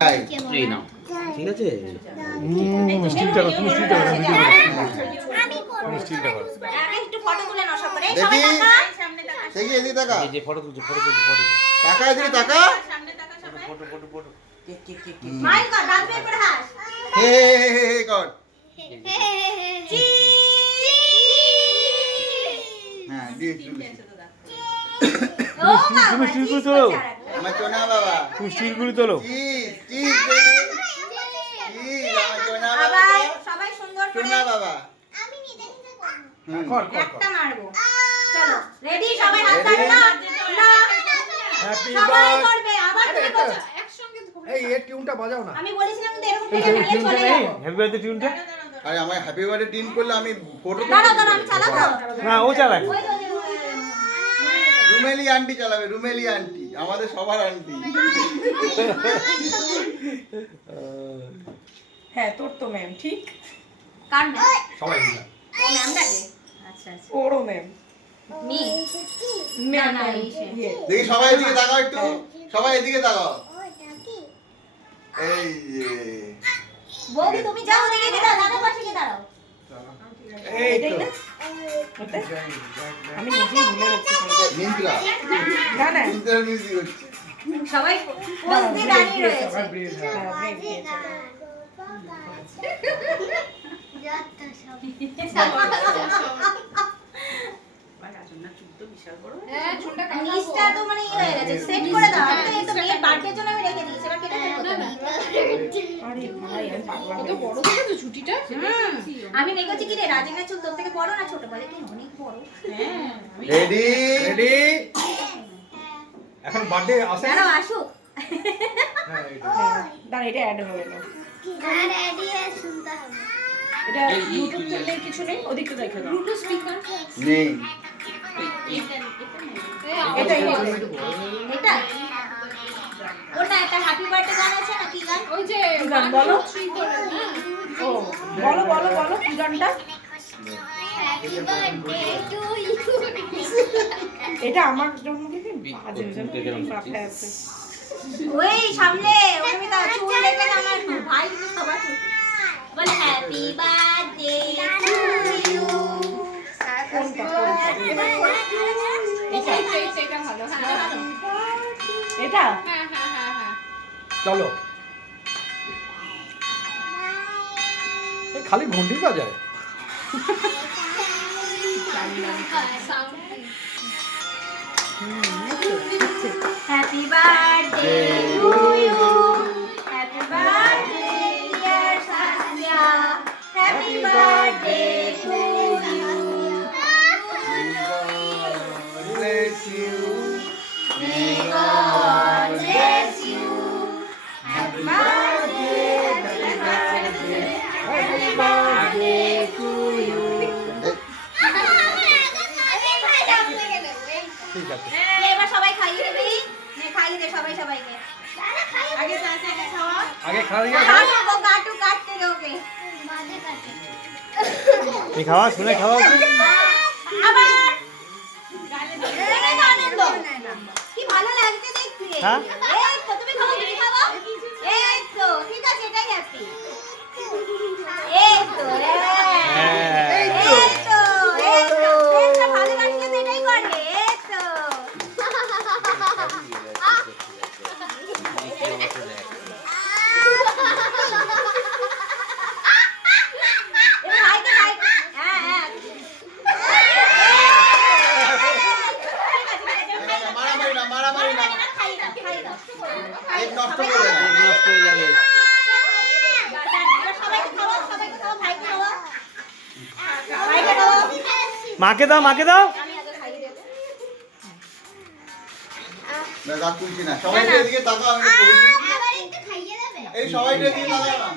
এই নাও ঠিক আছে মিষ্টিটা করো তুমি মিষ্টিটা করো মিষ্টিটা করো একটু ফটো তুলে নাও সব করে দেখি সবাই টাকা দেখি এদিকে তাকা এই যে ফটো তুলছে তাকা এদিকে তাকা সামনে টাকা সবাই ফটো কে মাইল কর দাঁত বের করে হাস হে কর হ্যাঁ দি ও তুমি স্টিল করে তোলো আমার চোনা বাবা তুমি স্টিল করে তোলো চিজ চিজ বেবি চিজ আমার চোনা বাবা সবাই সবাই সুন্দর করে চোনা বাবা কর একটা মারবো চলো রেডি সবাই হাত ধরো না না হ্যাপি সবাই করবে আবার তুমি বলছো একসঙ্গে ধরে এই এর টিউনটা বাজাও না আমি বলেছিলাম তো এরকম এই করে ফেলে টিউনটা চলে নেই যাবো হ্যাপি বার্থডে টিউনটা আরে আমার হ্যাপি বার্থডে টিম করলে আমি ফটো দাঁড়াও দাঁড়াও আমি চালাবো না ও চালাক ওই তো রুমেলি আন্টি চালাবে রুমেলি আন্টি আমাদের সবার আন্টি হ্যাঁ তোর তো ম্যাম ঠিক কার ম্যাম সবাই মিলে ও ম্যাম ডাকে আচ্ছা আচ্ছা ওরও ম্যাম মি ম্যাম না, এই সে। দেখি সবাই এদিকে তাকাও একটু সবাই এদিকে তাকাও এই যে বৌদি তুমি যাও ওদিকে গিয়ে দাঁড়াও দাদার পাশে গিয়ে দাঁড়াও এই এটাই তো না ওটা আমি নিজেই ভুলে গেছি মিন্ত্রা না না মিন্ত্রার মিউজিক হচ্ছে সবাই পোজ দিয়ে দাঁড়িয়ে রয়েছে সবাই ব্রেড নিচটা তো মানে ইয়ে হয়ে গেছে সেট করে দাও আমি তো এই তো মেয়ের বার্থডের জন্য আমি রেখে দিয়েছি এবার কেটে ফেলবো তুমি। আরে ভাই আমি পাগলা হয়ে বড় থেকে তো ছুটিটা আমি মেয়ে কি রে রাজেনের চুল তোর থেকে বড় না ছোট বলে কি অনেক বড় রেডি রেডি এখন বার্থডে আসে দাঁড়াও আসুক হ্যাঁ এইটা দাঁড়া এটা অ্যাড হয়ে গেল এটা ইউটিউব চ্যানেলে কিছু নেই ওদিকটা দেখে দাও ব্লুটুথ স্পিকার নেই এটাই এটা ওটা একটা হ্যাপি বার্থডে গান আছে না কি গান ওই যে গান বলো। 3 করে না ও বলো বলো বলো কি গানটা এটা আমার জন্মদিন বাজে মাথায় আছে ওই সামনে ওই মিতা চুল দেখে না আমার ভাই কিন্তু সবার চুল বলে হ্যাপি বার্থডে টু ইউ এটা ভালো হ্যাঁ এটা হ্যাঁ হ্যাঁ হ্যাঁ হ্যাঁ চলো এই খালি ঘন্টি বাজায় happy birthday to you happy birthday dear সাসিয়া happy birthday to you bless you May God bless you. Happy birthday, happy birthday to you. ঠিক আছে এবার সবাই খাইয়ে দিবি নে খাইয়ে দে সবাই সবাইকে আগে সাসিয়াকে খাওয়া আগে খাওয়া কাটু কাটু কাটতে দে ওকে এই খাওয়া শুনে খাওয়া আবার আনন্দ কি ভালো লাগছে দেখতে হ্যাঁ? এই তো তুমি খাও এই তো ঠিক আছে এটাই হ্যাপি এই তো এই তো এই তো এটা ভালোবাসলে তো এটাই করবে এই তো এবার ভাইকে ভাই হ্যাঁ হ্যাঁ মারামারি না মারামারি না খাইয়ে দাও খাইয়ে দাও এক নষ্ট করে না নষ্ট হয়ে যাবে সবাইকে খাওয়া ভাইকে খাওয়া ভাইকে খাওয়া মাকে দাও আমি আগে খাইয়ে দেবো না রাত তুলছি না সবাই এদিকে তাকাও আমি এই সবাই এদিকে তাকাও না